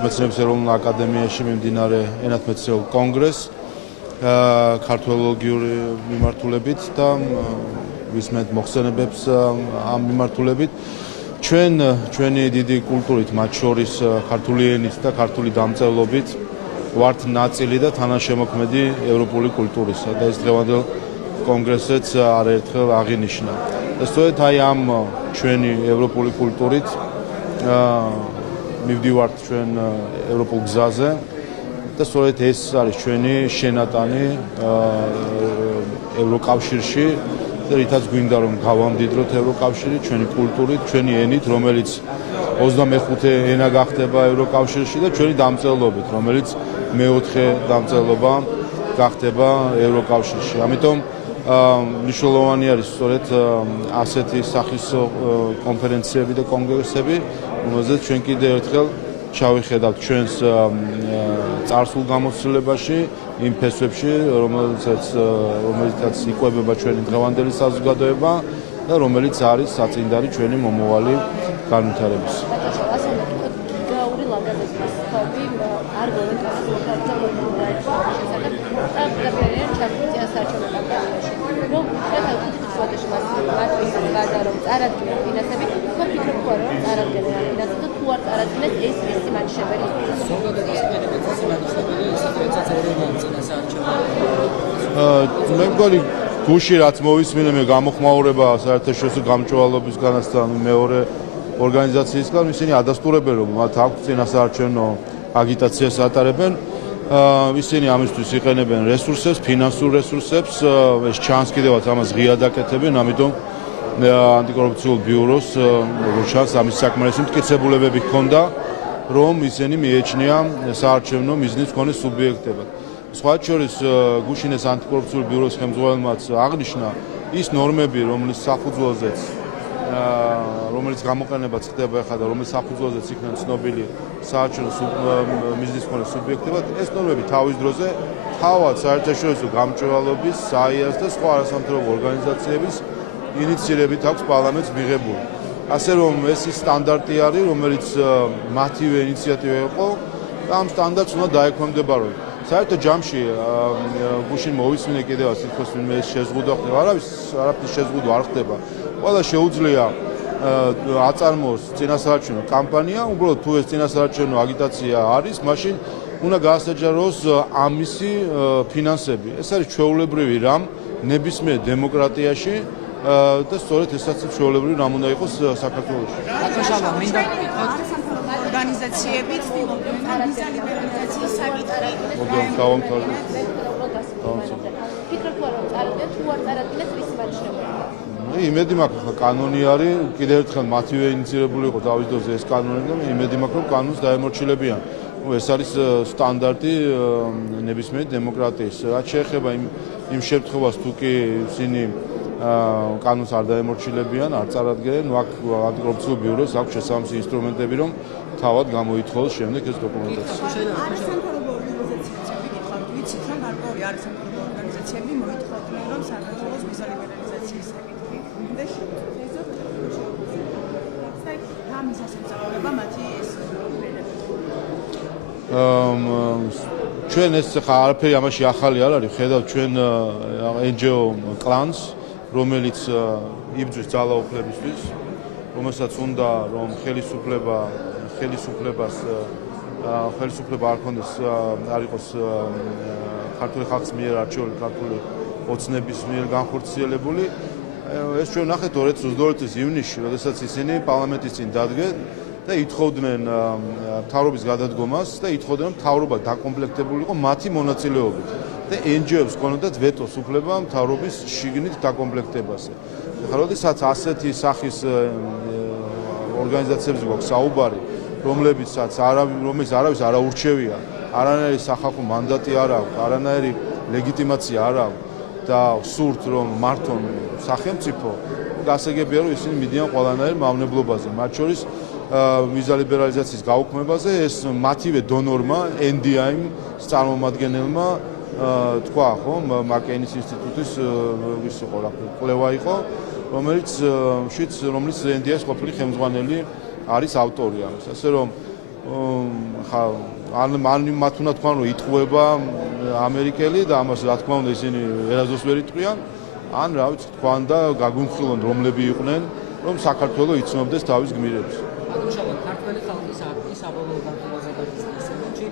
მეცნიერების ეროვნულ აკადემიაში მიმდინარე ენათმეცნიერულ კონგრესს ქართველოლოგიური მიმართულებით და ვისმენთ მოხსენებებს ამ მიმართულებით. ჩვენი დიდი კულტურით, მათ შორის ქართული ენით და ქართული დამწერლობით ვართ ნაწილი და თანაშემოქმედი ევროპული კულტურისა და ეს დღევანდელ კონგრესშიც არაერთხელ აღინიშნა. სწორედ ამ ჩვენი ევროპული კულტურით მივდივართ ჩვენ ევროპულ გზაზე და სწორედ ეს არის ჩვენი შენატანი ევროკავშირში და რითაც გვინდა რომ გავამდიდროთ ევროკავშირი ჩვენი კულტურით, ჩვენი ენით, რომელიც 25 ენა გახდება ევროკავშირში და ჩვენი დამწერლობით, რომელიც მეოთხე დამწერლობა გახდება ევროკავშირში. ამიტომ მნიშვნელოვანი არის სწორედ ასეთი სახის კონფერენციები და კონგრესები, რომელზეც ჩვენ კიდევ ერთხელ ჩავიხედავთ ჩვენს წარსულ გამოცდილებაში, იმ ფესვებში, რომელიცაც იკვებება ჩვენი დღევანდელი საზოგადოება და რომელიც არის საწინდარი ჩვენი მომავალი განვითარების. მე მგონი გუში რაც მოვისმინე მე გამოხმაურება საერთაშორისო გამჭვირვალობისგანაც და მეორე ორგანიზაციისგან ისინი ადასტურებენ რომ მათ აქვს წინასაარჩევნო აგიტაციას ატარებენ. ისინი ამისთვის იყენებენ რესურსებს, ფინანსურ რესურსებს, ეს ჩანს კიდევაც ამას ღიად აკეთებენ, ამიტომ ანტიკორუფციულ ბიუროს როგორც ჩანს ამის საკმარისი მტკიცებულებები ჰქონდა, რომ ისინი მიეჩნია საარჩევნო მიზნის მქონე სუბიექტებად. სხვა შორის გუშინეს ანტიკორუფციულ ბიუროს ხელმძღვანელმაც აღნიშნა ის ნორმები, რომელიც გამოყენებაც ხდება ახლა და რომელიც საფუძველზეც იქნება ცნობილი საარჩევნო მიზნის მქონე სუბიექტებად, ეს ნორმები თავის დროზე თავად საერთაშორისო გამჭვირვალობის, SAIA-ს და სხვა არასამთავრობო ორგანიზაციების ინიციირებით აქვს პარლამენტს მიღებული. ასე რომ ეს ის სტანდარტი არის, რომელიც მათივე ინიციატივა იყო და ამ სტანდარტს უნდა დაექვემდებარონ. საერთო ჯამში გუშინ მოვისმინე კიდევაც თითქოს ვინმე შეზღუდვა ხდება, არაფრის შეზღუდვა არ ხდება. ყველა შეუძლია აწარმოოს წინასაარჩევნო კამპანია, უბრალოდ თუ ეს წინასაარჩევნო აგიტაცია არის, მაშინ უნდა გაასაჯაროს ამისი ფინანსები. ეს არის ჩვეულებრივი რამ ნებისმიერ დემოკრატიაში და სწორედ ესაც ჩვეულებრივი რამ უნდა იყოს საქართველოში. აკაშავა მინდა ორგანიზაციებით ლიბერალიზაციის საკითხი. იმედი მაქვს რომ კანონი არის, კიდევ ერთხელ მათივე ინიციირებული იყო თავის დროზე ეს კანონი და იმედი მაქვს რომ კანონს დაემორჩილებიან. ეს არის სტანდარტი ნებისმიერ დემოკრატიის. რაც შეეხება იმ შემთხვევას თუ კი ისინი კანონს არ დაემორჩილებიან, არ წარადგენენ, აქ ანტიკორუფციულ ბიუროს აქვს შესაბამისი ინსტრუმენტები, რომ თავად გამოითხოვოს შემდეგ ეს დოკუმენტაცია. არასამთავრობო ორგანიზაციები გითხავთ, ვიცით რომ გარკვეული არასამთავრობო ორგანიზაციები მოითხოვდნენ რომ საქართველოს ვიზა ლიბერალიზაციის საკითხი უნდა შეუძლოს. რამის ასამსახურება მათი ეს ჩვენ ეს ხა არაფერი ამაში ახალი არ არის, ხედავთ ჩვენ NGO კლანს, რომელიც იბრძვის ძალაუფლებისთვის, რომელსაც უნდა რომ ხელისუფლება არ ქონდეს, არ იყოს ქართული ხალხის მიერ არჩეული ქართული ოცნების მიერ განხორციელებული. ეს ჩვენ ნახეთ 2022 წლის ივნისში, როდესაც ისინი პარლამენტის წინ დადგენ და ითხოვდნენ მთავრობის გადადგომას და ითხოვდნენ რომ მთავრობა დაკომპლექტებულიყო მათი მონაწილეობით და NGO-ებს ჰქონდათ ვეტოს უფლება მთავრობის შიგნით დაკომპლექტებაზე. ახლა როდესაც ასეთი სახის ორგანიზაციებზე გვაქვს საუბარი, რომელიც არავის არ აურჩევია, არანაირი სახალხო მანდატი არ აქვს, არანაირი ლეგიტიმაცია არ აქვს და სურთ რომ მართონ სახელმწიფო, გასაგებია რომ ისინი მიდიან ყველანაირ მავნებლობაზე, მათ შორის ვიზა ლიბერალიზაციის გაუქმებაზე. ეს მათივე დონორმა NDI-ს წარმომადგენელმა თქვა, ხო, მაკეინის ინსტიტუტის ის იყო რა, კვლევა იყო, რომელიც NDI-ს ყოფილი ხელმძღვანელი არის ავტორი ამის. ასე რომ ხა ან მათ უნდა თქვან რომ იტყუება ამერიკელი და ამას რა თქმა უნდა ისინი ერაზოს ვერ იტყვიან ან რა ვიცი თქვან და გაგვიმხილონ რომლები იყვნენ რომ საქართველოს იცნობდეს თავის გმირებს. Უშუალოდ ქართველი ხალხის აქტი საბოლოო განხილვაზე ისინი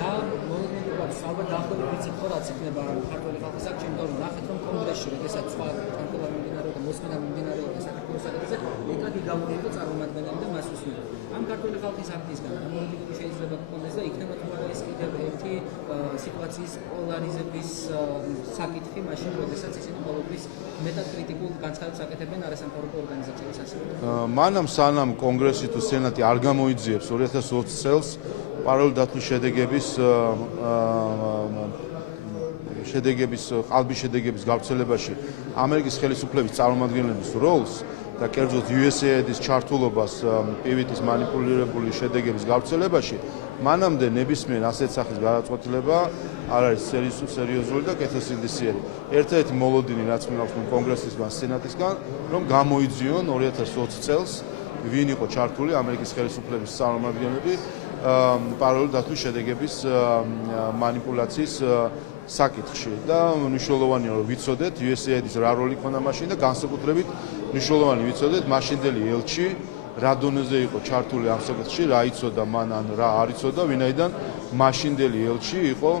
და მოგვიყვარს ალბათ დაახლოებით ვიცით ხო რაც იქნება ქართველი ხალხის აქტი, იმიტომ რომ ნახეთ რომ კონგრესში როდესაც სხვა ქართველი მიმდინარეობდა მოსმენა მიმდინარეობდა საქართველოს საკითხზე, ეკადი გავდიოდა წარმომადგენლები და მას უსმენდა. ამ ქართველი ხალხის აქტისგან ამორიგებული შეიძლება გქონდეს და იქნება თუ არა ეს კიდევ ერთი სიტუაციის პოლარიზების საკითხი მაშინ როდესაც ისინი ყოველთვის მეტად კრიტიკულ განცხადებას აკეთებენ არასამთავრობო ორგანიზაციების ასეთ. მანამ სანამ კონგრესი თუ სენატი არ გამოიძიებს 2020 წელს პარალელური დათვლის ყალბის შედეგების გავრცელებაში ამერიკის ხელისუფლების წარმომადგენლების როლს და კერძოდ USAID-ის ჩართულობას პივიტის მანიპულირებული შედეგების გავრცელებაში, მანამდე ნებისმიერ ასეთ სახის გადაწყვეტილება არ არის სერიოზული და კეთილსინდისიერი. ერთ-ერთი მოლოდინი, რაც მინავს კონგრესისგან, სენატისგან, რომ გამოიძიონ 2020 წელს ვინ იყო ჩართული ამერიკის ხელისუფლების წარმომადგენლები პარალელური დათვლის შედეგების მანიპულაციის საკითხში და მნიშვნელოვანია რომ ვიცოდეთ USAID-ის რა როლი ქონდა მაშინ და განსაკუთრებით მნიშვნელოვანი ვიცოდეთ მაშინდელი ელჩი რა დონეზე იყო ჩართული ამ საკითხში, რა იცოდა მან ან რა არ იცოდა, ვინაიდან მაშინდელი ელჩი იყო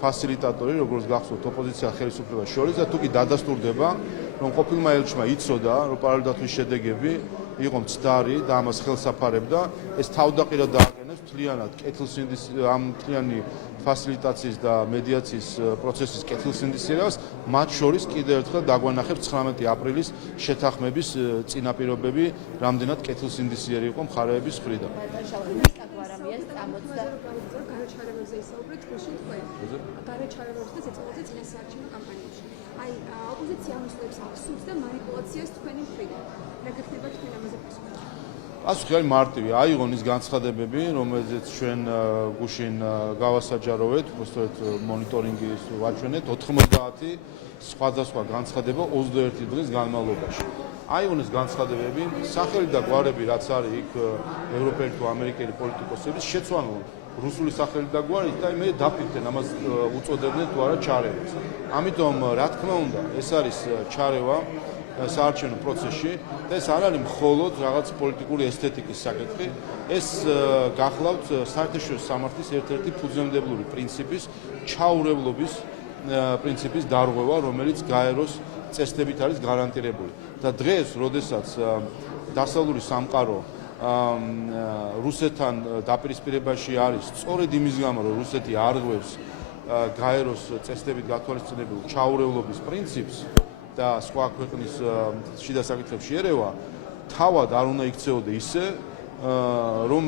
ფასილიტატორი, როგორც გახსოვთ, ოპოზიცია ხელისუფლებას შორის და თუკი დადასტურდება, რომ ყოფილმა ელჩმა იცოდა, რომ პარალელური დათვლის შედეგები იყო მცდარი და ამას ხელს აფარებდა, ეს თავდაყირად დააკენებს მთლიანად კეთილსინდის ამ მთლიანი ფასილიტაციის და მედიაციის პროცესის კეთილსინდისიერებას, მათ შორის კიდევ ერთხელ დაგვანახებს 19 აპრილის შეთანხმების წინაპირობები, რამდენად კეთილსინდისიერი იყო მხარეების მხრიდან. განაჩარებებზე ისაუბრეთ გუშინ თქვენ. განაჩარებებზე და ზეწოლზე წინასაარჩევნო კამპანიებში. აი, ოპოზიცია მოსწრებს აბსურდს და მანიპულაციას თქვენი მხრიდან. რა გექნება თქვენ ამაზე პასუხი? პასუხი არის მარტივი. აიღონ ის განცხადებები, რომელზეც ჩვენ გუშინ გავასაჯაროვეთ, უბრალოდ მონიტორინგის ვაჩვენეთ 90 სხვადასხვა განცხადება 21 დღის განმავლობაში. აიღონ ეს განცხადებები, სახელი და გვარები, რაც არის იქ ევროპელი თუ ამერიკელი პოლიტიკოსების შეცვალონ რუსული სახელი და გვარი და მე დაფიქრდნენ ამას უწოდებდნენ თუ არა ჩარევას. ამიტომ რა თქმა უნდა, ეს არის ჩარევა საარჩევნო პროცესში და ეს არ არის მხოლოდ რაღაც პოლიტიკური ესთეტიკის საკითხი, ეს გახლავთ საერთაშორისო სამართლის ერთ-ერთი ფუძემდებლური პრინციპის ჩაურევლობის პრინციპის დარღვევა, რომელიც გაეროს წესდებით არის გარანტირებული. და დღეს, როდესაც დასავლური სამყარო რუსეთთან დაპირისპირებაში არის, სწორედ იმის გამო, რომ რუსეთი არღვევს გაეროს წესდებით გათვალისწინებულ ჩაურევლობის პრინციპს და სხვა ქვეყნის შიდა საკითხებში ერევა, თავად არ უნდა იქცეოდე ისე, რომ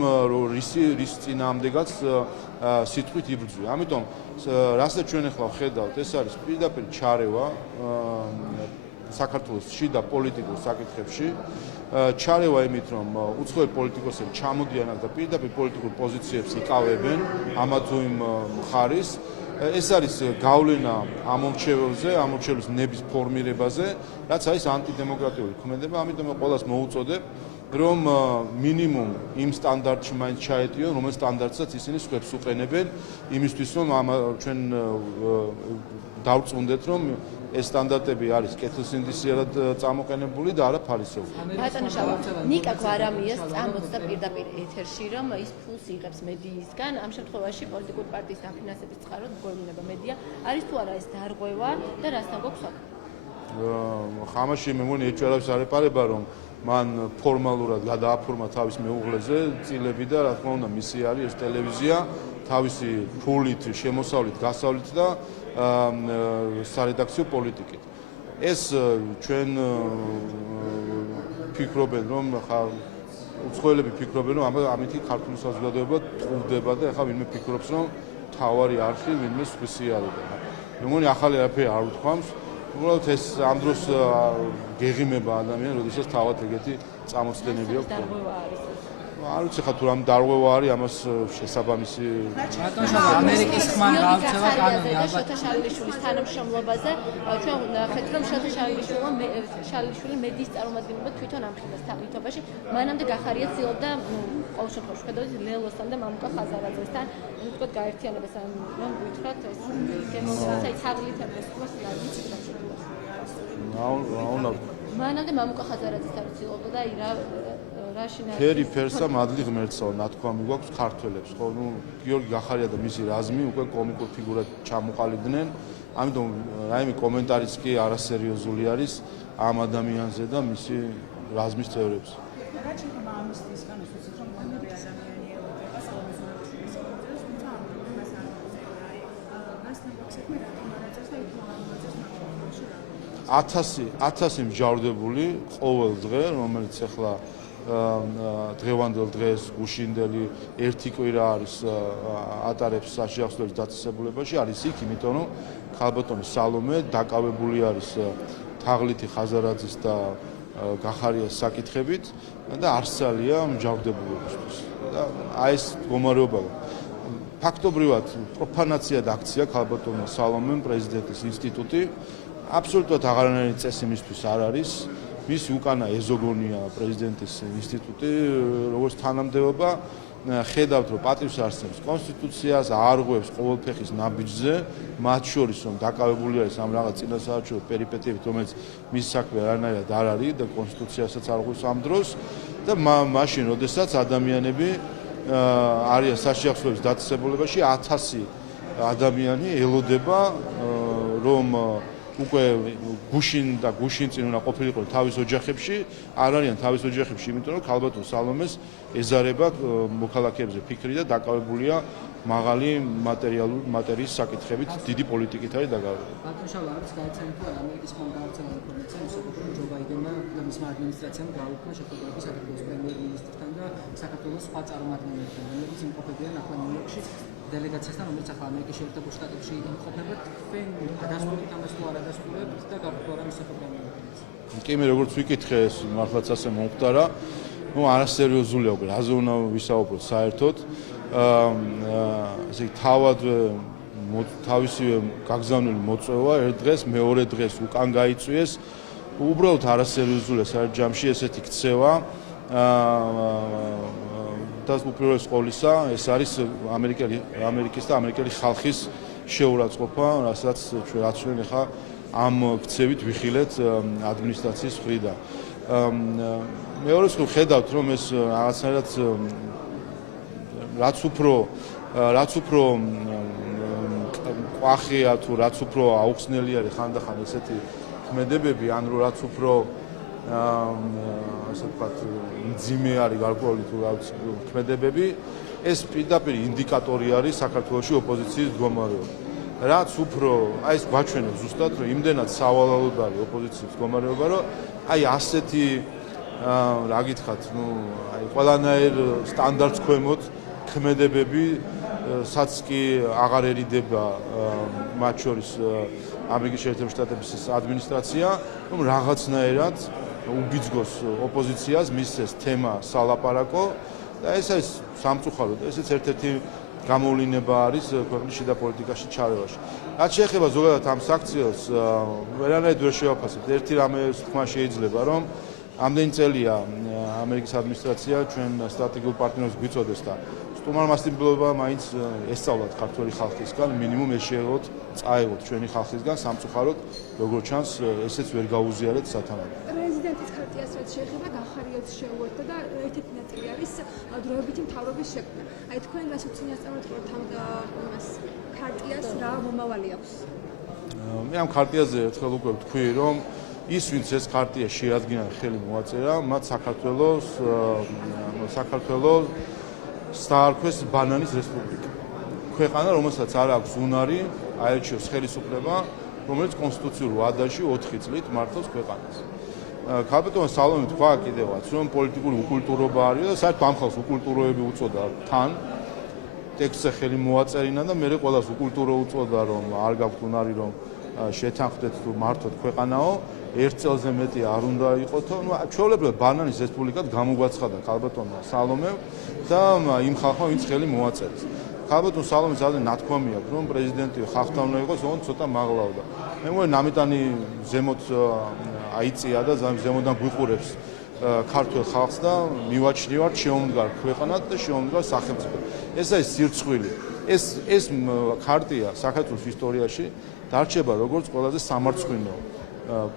რის წინააღმდეგაც სიტყვით იბრძვი. ამიტომ რასაც ჩვენ ახლა ვხედავთ, ეს არის პირდაპირ ჩარევა საქართველოს შიდა პოლიტიკურ საკითხებში, ჩარევა იმით, რომ უცხოელი პოლიტიკოსები ჩამოდიან და პირდაპირ პოლიტიკურ პოზიციებს იკავებენ ამა თუ იმ მხარის. ეს არის გავლენა ამ მომრჩეველის ნების ფორმირებაზე, რაც არის ანტიდემოკრატიული ქმედება, ამიტომ ყველას მოუწოდებ, რომ მინიმუმ იმ სტანდარტში მაინც ჩაეტიონ, რომელ სტანდარტსაც ისინი სხვებს უყენებენ, იმისთვის რომ ჩვენ დავწუნდეთ, რომ ეს სტანდარტები არის კეთილსინდისიერად წამოყენებული და არა ფარისეული. ბატონო შალვა, ნიკა გვარამიას წამოწდა პირდაპირ ეთერში, რომ ის ფულს იღებს მედიისგან, ამ შემთხვევაში პოლიტიკური პარტიის დაფინანსების წყაროდ გვეუბნება მედია, არის თუ არა ეს დარღვევა და რასთან გვაქვს საქმე? ხამაში მე მგონი ეჭვერავის არ ეპარება, რომ მან ფორმალურად გადააფორმა თავის მეუღლეზე წილები და რა თქმა უნდა მისი არის ეს ტელევიზია თავისი ფულით, შემოსავლით, გასავლით და სარედაქციო პოლიტიკით. ეს ჩვენ ფიქრობენ, რომ უცხოელები ფიქრობენ, რომ ამითი ქართული საზოგადოება ტყუდება და ახლა ვინმე ფიქრობს, რომ თავარი არხი ვინმე სხვისი არის. მე მგონი ახალი არაფერი არ უთქვამს. უბრალოდ ეს ამ დროს გეღიმება ადამიანი, როდესაც თავად ეგეთი წამოწდენები აქვს. არ ვიცი ხა თუ რამ დარღვევა არის ამას შესაბამისი ბატონ შალვა ამერიკის ხმან გავრცელა კანონი ალბათ შოთა შალიშვილის თანამშრომლობაზე ჩვენ ნახეთ რომ შოთა შალიშვილი მედიის წარმომადგენლობა თვითონ ამხილეს თვითობაში მანამდე გახარია ცდილობდა ყოველ შემთხვევაში ხედავთ ლელოსთან და მამუკა ხაზარაძესთან უბრალოდ გაერთიანებას რომ ვითხრათ ეს გემოსაცი თაღლითების ყოს მანამდე მამუკა ხაზარაძესთან ცდილობდა და აი რა ფერი ფერსა მადლი ღმერთსაო ნათქვამი გვაქვს ქართველებს ხო ნუ გიორგი გახარია და მისი რაზმი უკვე კომიკურ ფიგურად ჩამოყალიბდნენ ამიტომ რაიმე კომენტარიც კი არასერიოზული არის ამ ადამიანზე და მისი რაზმის წევრებს რა შეიძლება ამის განს უცით რომ მომები ადამიანი ელოდება სალომეს მარაშვილის კონცერტს თუმცა ამ პრობლემას არ მოწევდა აი მასთან საქმე რა თამარაძეს და ითვალამოძეს მაგალითად 1000 მსჯავრდებული ყოველ დღე რომელიც ახლა დღევანდელ დღეს გუშინდელი ერთი კვირა არის ატარებს საშიახსოვრების დაწესებულებაში არის იქ იმიტომ რომ ხალბატონი სალომე დაკავებული არის თაღლითი ხაზარაძის და გახარიას საკითხებით და არსალია მსჯავრდებულებისთვის და აი ეს მდგომარეობა ფაქტობრივად პროფანაციად აქცია ხალბატონმა სალომემ პრეზიდენტის ინსტიტუტი აბსოლუტურად აღარანაირი წესი მისთვის არ არის მისი უკანა ეზოგონია პრეზიდენტის ინსტიტუტი როგორც თანამდებობა ხედავთ რომ პატივს არსებობს კონსტიტუციას არღვევს ყოველფეხის ნაბიჯზე მათ შორის რომ დაკავებული არის ამ რაღაც წინასაარჩევნო პერიპეტიებით რომელიც მის საქმე არანაირად არ არის და კონსტიტუციასაც არღვევს ამ დროს და მაშინ როდესაც ადამიანები არიან საშიახსოვრების დაწესებულებაში 1000 ადამიანი ელოდება რომ უკვე გუშინ და გუშინ წინ უნდა ყოფილიყო თავის ოჯახებში არ არიან თავის ოჯახებში იმიტომ რომ ხალბატონ სალომეს ეზარება მოქალაქეებზე ფიქრი და დაკავებულია მაღალი მატერიის საკითხებით დიდი პოლიტიკით არის დაკავებული. ბატონ შალვა არის გაიცანით რომ ამერიკის ხმან გავრცელა ინფორმაცია რომ ჯო ბაიდენმა და მისმა ადმინისტრაციამ გაუქმნა შეხვედრები საქართველოს პრემიერ-მინისტრთან და საქართველოს სხვა წარმომადგენლებთან რომლებიც იმყოფებიან ახლა ნიუ-იორკში დელეგაციასთან რომელიც ახლა ამერიკის შეერთებულ შტატებში იმყოფება თქვენ გადასულით ამას თუ არ ადასტურებთ და გაგვიგვარა მის პროგრამას კი მე როგორც ვიკითხე ეს მართლაც ასე მომხდარა ნუ არასერიოზულია უკვე რაზე უნდა ვისაუბროთ საერთოდ ესე თავად თავისივე გაგზავნილი მოწვევა ერთ დღეს მეორე დღეს უკან გაიწვიეს უბრალოდ არასერიოზულია საერთოდ ჯამში ესეთი ქცევა და უპირველეს ყოვლისა ეს არის ამერიკის და ამერიკელი ხალხის შეურაცხყოფა რასაც ჩვენ ახლა ამ ქცევით ვიხილეთ ადმინისტრაციის მხრიდან მეორე მხრივ ხედავთ რომ ეს რაღაცნაირად რაც უფრო ყვახია თუ რაც უფრო აუხსნელი არის ხანდახან ესეთი ქმედებები ან რაც უფრო ასე ვთქვათ მძიმე არის გარკვეული თუ რაც ქმედებები ეს პირდაპირ ინდიკატორი არის საქართველოში ოპოზიციის მდგომარეობა რაც უფრო აი ეს გვაჩვენებს ზუსტად რომ იმდენად სავალალოდ არის ოპოზიციის მდგომარეობა რომ აი ასეთი რა გითხრათ ნუ აი ყველანაირ სტანდარტს ქვემოთ ქმედებები საც კი აღარერიდება მათ შორის ამერიკის შეერთებული შტატების ადმინისტრაცია რომ რაღაცნაირად უბიძგოს ოპოზიციას მისცეს თემა სალაპარაკო და ეს არის სამწუხაროდ ესეც ერთ-ერთი გამოვლინება არის ქვეყნის შიდა პოლიტიკაში ჩარევაში. რაც შეეხება ზოგადად ამ საქციელს ვერანაირად ვერ შევაფასებთ. ერთი რამე თქმა შეიძლება რომ ამდენი წელია ამერიკის ადმინისტრაცია ჩვენ სტრატეგიულ პარტნიორებს გვიწოდეს და სტუმარმასტილებლობა მაინც ესწავლათ ქართველი ხალხისგან მინიმუმ ეს შეეღოთ წაეღოთ ჩვენი ხალხისგან სამწუხაროდ როგორც ჩანს ესეც ვერ გაუზიარეთ სათანადო. პრეზიდენტის ხარტიას რაც შეეხება გახარიას შეუერთდა და ერთ-ერთი ნაწილი არის დროებითი მთავრობის შექმნა. აი თქვენ რას უცინიასწავლეთ რომ ამას ხარტიას რა მომავალი აქვს? მე ამ ხარტიაზე ერთხელ უკვე ვთქვი რომ ის ვინც ეს ხარტია შეადგინა ხელი მოაწერა მათ საქართველოს სტაარქვეს ბანანის რესპუბლიკა. ქვეყანა რომელსაც არ აქვს უნარი აერჩიოს ხელისუფლება რომელიც კონსტიტუციურ ვადაში 4 წლით მართავს ქვეყანას. ხალბატონმა სალომე თქვა კიდევაც რომ პოლიტიკური უკულტურობა არის და საერთოდ ამ ხალხს უკულტუროები უწოდა თან ტექსტზე ხელი მოაწერინა და მე ყველას უკულტურო უწოდა რომ არ გაქვთ უნარი რომ შეთანხმდეთ თუ მართოთ ქვეყანაო ერთ წელზე მეტი არ უნდა იყოთო. ნუ ჩვეულებრივად ბანანის რესპუბლიკად გამოგვაცხადა ქალბატონმა სალომემ და იმ ხალხმა, ვინც ხელი მოაწერეს. ქალბატონ სალომე ძალიან ნათქვამი აქვს, რომ პრეზიდენტი ხალხთან უნდა იყოს, ოღონდ ცოტა მაღლავდა. მე მგონი ნამიტანი ზემოთ აიწია და ზემოდან გვიყურებს ქართულ ხალხს და მივაჩნევართ შეუმდგარ ქვეყანად და შეუმდგარ სახელმწიფოდ. ეს არის სირცხვილი. ეს ქარტია საქართველოს ისტორიაში დარჩება როგორც ყველაზე სამარცხვინო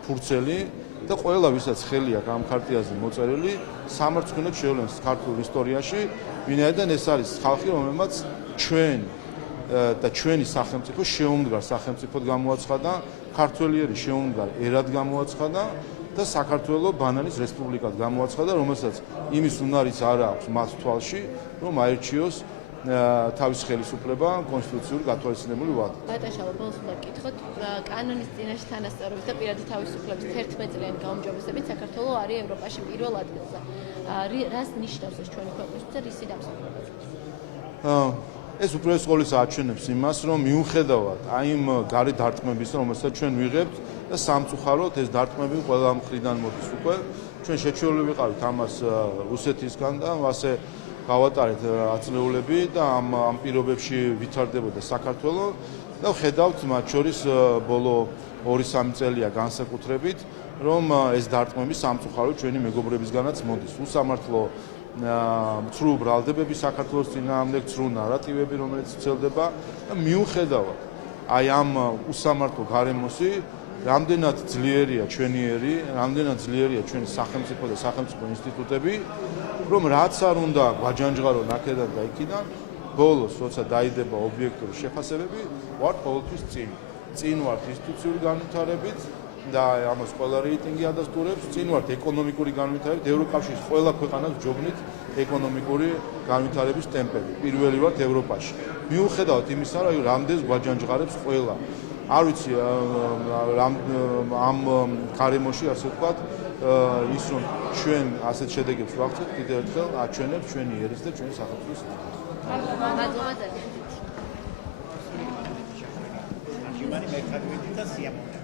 ფურცელი და ყველა ვისაც ხელი აქვს ამ ქარტიაზე მოწერილი სამარცხვინოდ შევლენს ქართულ ისტორიაში, ვინაიდან ეს არის ხალხი, რომელმაც ჩვენ და ჩვენი სახელმწიფო შეუმდგარ სახელმწიფოდ გამოაცხადა, ქართველიერი შეუმდგარ ერად გამოაცხადა და საქართველოს ბანანის რესპუბლიკად გამოაცხადა, რომელსაც იმის უნარიც არ აქვს მათ თვალში, რომ აირჩიოს თავის ხელისუფლება კონსტიტუციური გათვალისწინებული ვადით. ბატონშალო, ბოლოს უნდა გკითხოთ, კანონის წინაშე თანასწორობით და პირადი თავისუფლების 11-წლიანი გაუმჯობესებით საქართველოს არის ევროპაში პირველ ადგილზე. რას ნიშნავს ეს ჩვენი ქვეყნისთვის და რისი დამსახურებაა? ეს უპირველეს აჩვენებს იმას, რომ მიუხედავად აი იმ გარე დარტყმების, რომელსაც ჩვენ ვიღებთ და სამწუხაროდ ეს დარტყმები ყველა მხრიდან მოდის უკვე, ჩვენ შეჩვეული ვიყავით ამას რუსეთისგან და ასე გავატარეთ აწლეულები და ამ პირობებში ვითარდებოდა საქართველოს და ხედავთ მათ შორის ბოლო 2-3 წელია განსაკუთრებით, რომ ეს დარტყმები სამწუხაროდ ჩვენი მეგობრებისგანაც მოდის. უსამართლო ცრუ ბრალდებები საქართველოს წინააღმდეგ, ცრუ ნარატივები, რომელიც ვრცელდება და მიუხედავად აი ამ უსამართლო გარემოსი, რამდენად ძლიერია ჩვენი ერი, რამდენად ძლიერია ჩვენი სახელმწიფო და სახელმწიფო ინსტიტუტები, რომ რაც არ უნდა გვაჯანჯღარო ნაკედან და იქიდან, ბოლოს, როცა დაიდება ობიექტური შეფასებები, ვართ ყოველთვის წინ ვართ ინსტიტუციური განვითარებით და ამას ყველა რეიტინგი ადასტურებს, წინ ვართ ეკონომიკური განვითარებით, ევროკავშირის ყველა ქვეყანას ჯობნით ეკონომიკური განვითარების ტემპები. პირველი ვართ ევროპაში. მიუხედავად იმისა, რომ რამდენს გვაჯანჯღარებს ყველა. არ ვიცი ამ გარემოში ასე ვთქვათ, ის რომ ჩვენ ასეთ შედეგებს ვაღწევთ, კიდევ ერთხელ აჩვენებს ჩვენი ერის და ჩვენი სახელმწიფოს მადლობა ძალიან. Ani mai cadwiti da siamo.